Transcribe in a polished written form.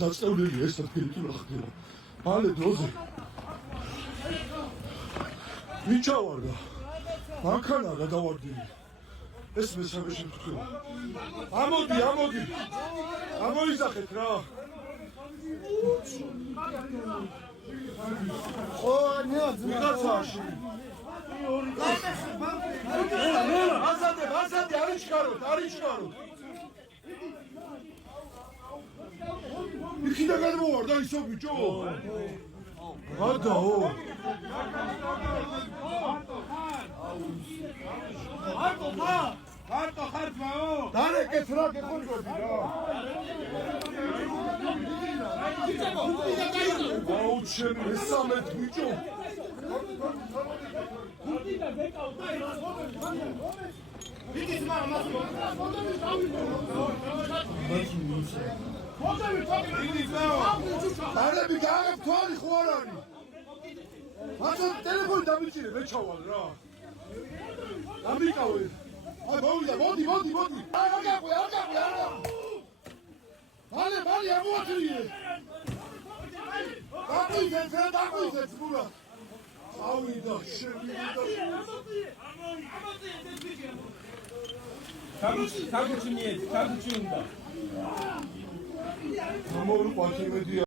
დაწევლილი ეს ადგილი კი ახდევა. მალე დროზე მიჩავარდა. მანქანა გადავარდილი. ეს მესამე შემთხვევა. ამოდი. ამოიზახეთ რა. ხო, ვიღაცაში. ასადე, არ იჩქაროთ. იქიდან გადმოვარდა ისო ბიჭო. გადაო. მარტო ხარ ძმაო. დარეკეთ რა გეხონდები რა. აუჩემი მესამე ბიჭო. გუნდიდან ვეკავ ვიგის მამა არები გააგებ თვალი ხო არ არის? მაშინ ტელეფონი დამიჭირე მე ჩავალ რა. დამიკავე. აი მოდი. არ გაყვი. მალე ამოათრიე. დაგვიზეთ გურა. ავიდა შევიდა. Как учениец, как ученда? Самому патимедия.